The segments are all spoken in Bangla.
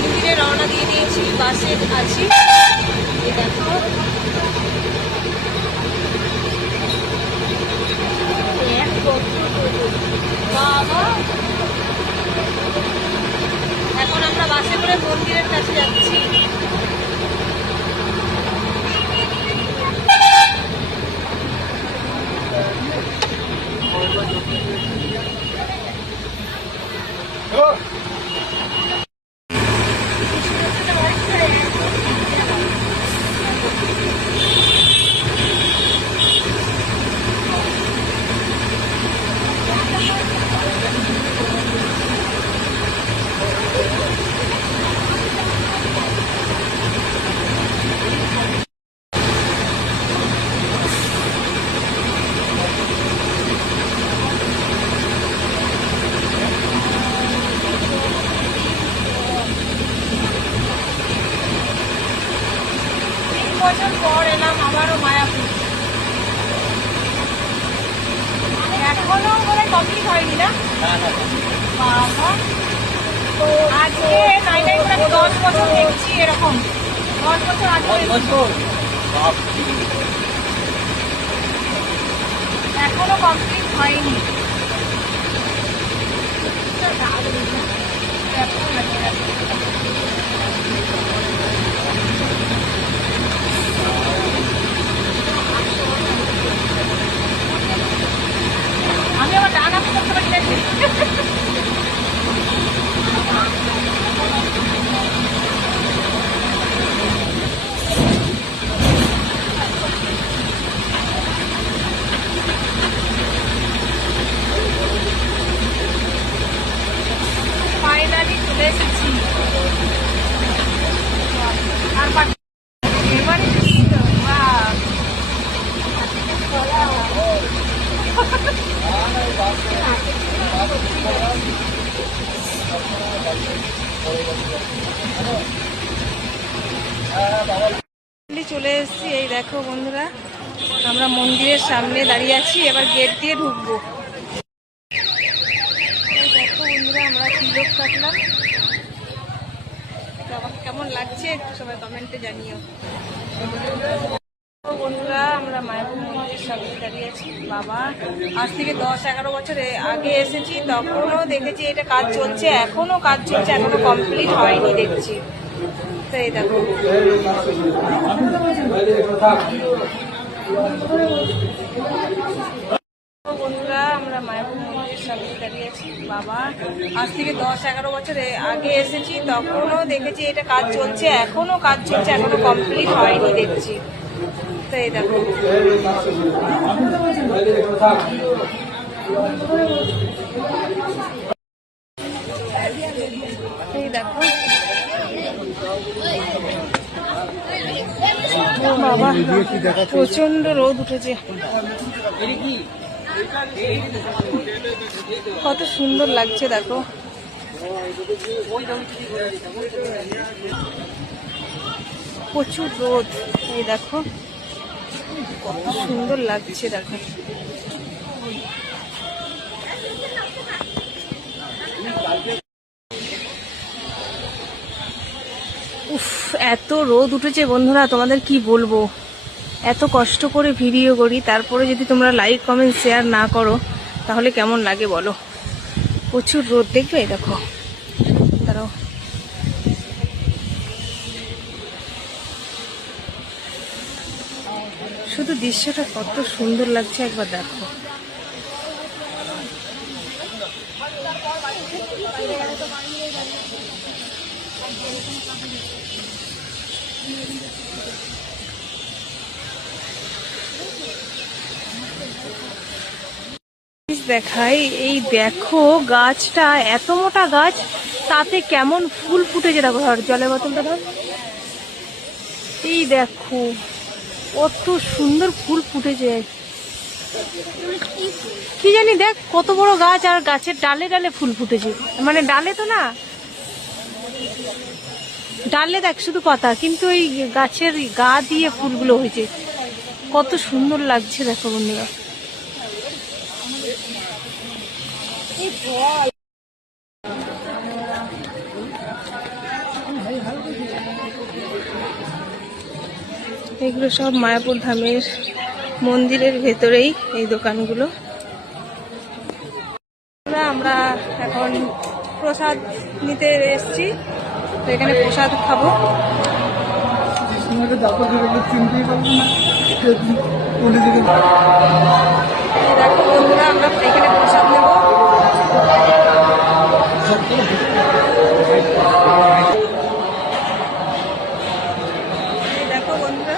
মন্দিরে রওনা দিয়ে দিয়েছি, বাসে আছি। দেখো বাবা, এখন আমরা বাসে করে মন্দিরের কাছে যাচ্ছি। বছর পর এলাম আবারও মায়াপুর। এখনো করে কমপ্লিট হয়নি না বাবা। তো আজকে নাই নাই করে 10 বছর দেখছি এরকম। 10 বছর আগে এখনো কমপ্লিট হয়নি। আমি আবার ডান হাতে করতে পারি নাকি? ফাইনালি চলে এসেছি। আর এবারে চলে এসেছি। এই দেখো বন্ধুরা, আমরা মন্দিরের সামনে দাঁড়িয়ে আছি, এবার গেট দিয়ে ঢুকবো। এই দেখো বন্ধুরা, আমরা তিলক কাটলাম। আমাকে কেমন লাগছে একটু সবাই কমেন্টে জানিও। বন্ধুরা, আমরা মায়াপুর মন্দিরের সামনে দাঁড়িয়ে আছি। বাবা, আজ থেকে 10-11 বছর আগে এসেছি, তখনও দেখেছি এটা কাজ চলছে, এখনো কাজ চলছে, এখনো কমপ্লিট হয়নি দেখছি। তো এই দেখো, বন্ধুরা, আমরা মায়াপুর মন্দিরের সামনে দাঁড়িয়ে আছি। বাবা, আজ থেকে 10-11 বছর আগে এসেছি, তখনও দেখেছি এটা কাজ চলছে, এখনো কাজ চলছে, এখনো কমপ্লিট হয়নি দেখছি। তো এই দেখো, এই দেখো বাবা, প্রচন্ড রোদ উঠেছে। কত সুন্দর লাগছে দেখো। প্রচুর রোদ, এই দেখো কত সুন্দর লাগছে দেখো। উফ, এত রোদ উঠেছে বন্ধুরা, তোমাদের কি বলবো। এত কষ্ট করে ভিডিও করি, তারপরে যদি তোমরা লাইক কমেন্ট শেয়ার না করো তাহলে কেমন লাগে বলো। প্রচুর রোদ, দেখবে দেখো। দাঁড়াও, শুধু দৃশ্যটা কত সুন্দর লাগছে একবার দেখো। দেখাই, এই দেখো গাছটা, এত মোটা গাছ, তাতে কেমন ফুল ফুটেছে দেখো। ধর জলের বোতলটা ধর, এই দেখো কত সুন্দর ফুল ফুটেছে। কি জানি, দেখ কত বড় গাছ, আর গাছের ডালে ডালে ফুল ফুটেছে। মানে ডালে তো না, ডালে দেখ শুধু পাতা, কিন্তু এই গাছের গা দিয়ে ফুলগুলো হয়েছে। কত সুন্দর লাগছে দেখো বন্ধুরা। এগুলো সব মায়াপুর ধামের মন্দিরের ভেতরেই এই দোকানগুলো। আমরা এখন প্রসাদ নিতে এসেছি, তো এখানে প্রসাদ খাবো। দেখো বন্ধুরা, আমরা এখানে প্রসাদ নেব। দেখো বন্ধুরা,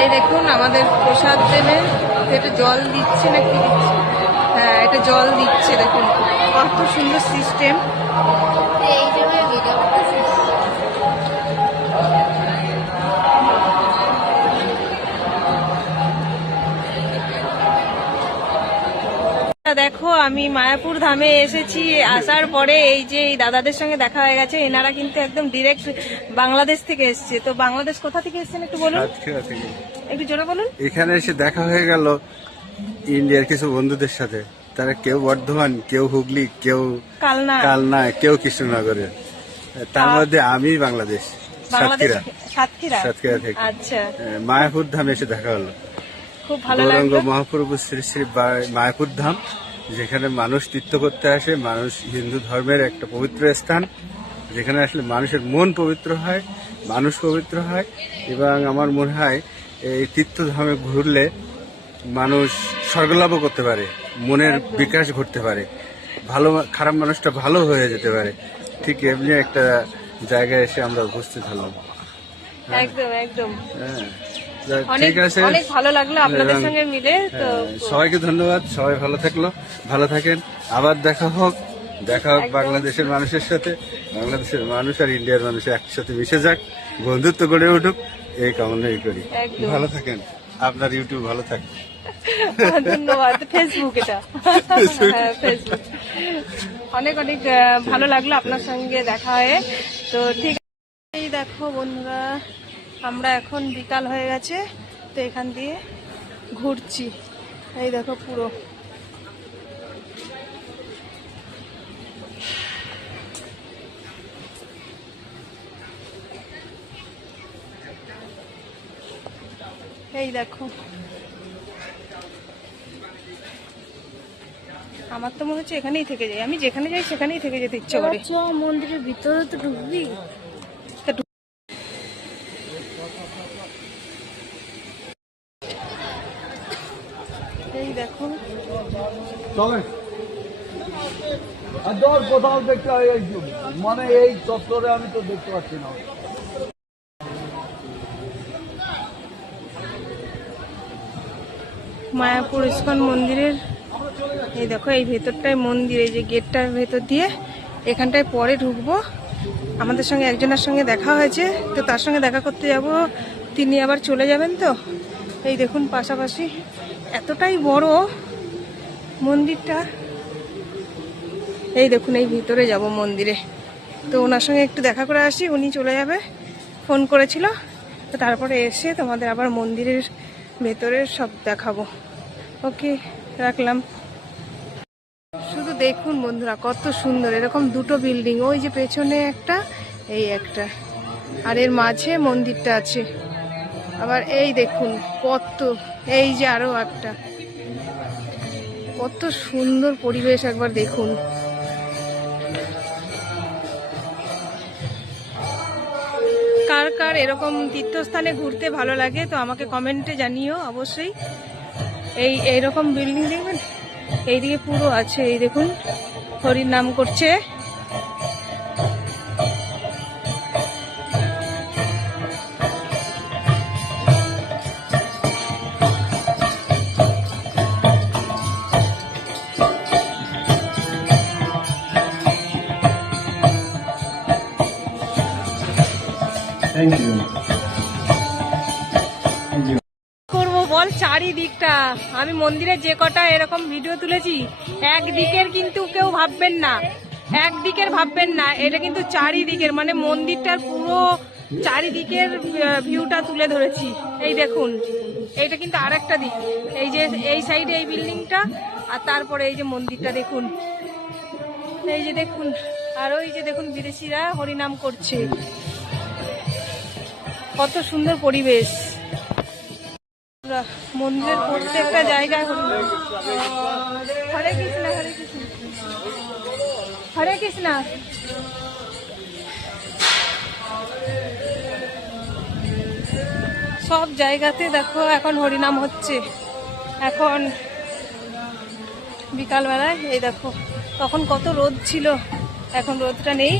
এই দেখুন আমাদের প্রসাদ দেবে। এটা জল দিচ্ছে না কি দিচ্ছে? হ্যাঁ, এটা জল দিচ্ছে। দেখুন কত সুন্দর সিস্টেম। দেখো আমি মায়াপুর ধামে এসেছি। আসার পরে এই যে এই দাদাদের সঙ্গে দেখা হয়ে গেছে। এনারা কিন্তু একদম ডিরেক্ট বাংলাদেশ থেকে এসছে। তো বাংলাদেশ কোথা থেকে এসছেন একটু বলুন, একটু জোরে বলুন। এখানে এসে দেখা হয়ে গেল ইন্ডিয়ার কিছু বন্ধুদের সাথে। তারা কেউ বর্ধমান, কেউ হুগলি, কেউ কালনা, কেউ কৃষ্ণনগরে। তার মধ্যে আমি বাংলাদেশ, সাতক্ষীরা থেকে। আচ্ছা, মায়াপুর ধামে এসে দেখা হলো। খুব ভালো গৌরাঙ্গ লাগলো। মহাপ্রভু শ্রী শ্রী মায়াপুর ধাম, যেখানে মানুষ তীর্থ করতে আসে। মানুষ হিন্দু ধর্মের একটা পবিত্র স্থান, যেখানে আসলে মানুষের মন পবিত্র হয়, মানুষ পবিত্র হয়। এবং আমার মনে হয় এই তীর্থধামে ঘুরলে মানুষ স্বর্গলাভও করতে পারে, মনের বিকাশ ঘটতে পারে, ভালো খারাপ মানুষটা ভালো হয়ে যেতে পারে। ঠিক এমনি একটা জায়গায় এসে আমরা উপস্থিত হলাম। একদম একদম, ঠিক আছে, অনেক ভালো লাগলো আপনাদের সঙ্গে মিলে। তো সবাইকে ধন্যবাদ। সবাই ভালো থাকেন। আবার দেখা হোক বাংলাদেশের মানুষের সাথে। বাংলাদেশের মানুষ আর ইন্ডিয়ার মানুষ একসাথে মিশে যাক, বন্ধুত্ব গড়ে উঠুক, এই কামনাই করি। ভালো থাকেন, আপনার ইউটিউব ভালো থাকুক। ধন্যবাদ। ফেসবুক, এটা ফেসবুক। অনেক অনেক ভালো লাগলো আপনার সঙ্গে দেখা হয়ে। তো ঠিক আছে, এই দেখো বন্ধুরা, আমরা এখন বিকাল হয়ে গেছে, তো এখান দিয়ে ঘুরছি। এই দেখো পুরো এই দেখো। আমার তো মনে হচ্ছে এখানেই থেকে যাই। আমি যেখানে যাই সেখানেই থেকে যেতে ইচ্ছে করে। মন্দিরের ভিতরে তো ঢুকবি। এই দেখো, কোথাও দেখতে হয়, মানে এই চত্বরে আমি তো দেখতে পাচ্ছি না। মায়াপুর ইস্কন মন্দিরের এই দেখো, এই ভেতরটায় মন্দির। এই যে গেটটার ভেতর দিয়ে এখানটায় পরে ঢুকবো। আমাদের সঙ্গে একজনের সঙ্গে দেখা হয়েছে, তো তার সঙ্গে দেখা করতে যাব। তিনি আবার চলে যাবেন। তো এই দেখুন পাশাপাশি এতটাই বড় মন্দিরটা। এই দেখুন, এই ভিতরে যাব মন্দিরে। তো ওনার সঙ্গে একটু দেখা করে আসি, উনি চলে যাবে, ফোন করেছিল। তো তারপরে এসে তোমাদের আবার মন্দিরের ভেতরের সব দেখাবো। ওকে, রাখলাম। শুধু দেখুন বন্ধুরা কত সুন্দর, এরকম দুটো বিল্ডিং, ওই যে পেছনে একটা, এই একটা, আর এর মাঝে মন্দিরটা আছে। আবার এই দেখুন কত, এই যে আরো একটা, কত সুন্দর পরিবেশ একবার দেখুন। কার কার এরকম তীর্থস্থানে ঘুরতে ভালো লাগে তো আমাকে কমেন্টে জানিও অবশ্যই। এইরকম বিল্ডিং দেখবেন, এইদিকে পুরো আছে। এই দেখুন, হরির নাম করছে। করবো বল চারিদিকটা, আমি মন্দিরে যে কটা এরকম ভিডিও তুলেছি একদিকের কিন্তু কেউ ভাববেন না, একদিকের ভাববেন না, এটা কিন্তু চারিদিকের, মানে মন্দিরটার পুরো চারিদিকের ভিউটা তুলে ধরেছি। এই দেখুন, এইটা কিন্তু আরেকটা দিক, এই যে এই সাইডে এই বিল্ডিংটা, আর তারপরে এই যে মন্দিরটা দেখুন, এই যে দেখুন, আর ওই যে দেখুন বিদেশিরা হরিনাম করছে, কত সুন্দর পরিবেশ। মন্দিরের প্রত্যেকটা জায়গায় হরিনাম। হরে কৃষ্ণ হরে কৃষ্ণ হরে কৃষ্ণ। সব জায়গাতে দেখো এখন হরিনাম হচ্ছে। এখন বিকালবেলায় এই দেখো, তখন কত রোদ ছিল, এখন রোদটা নেই।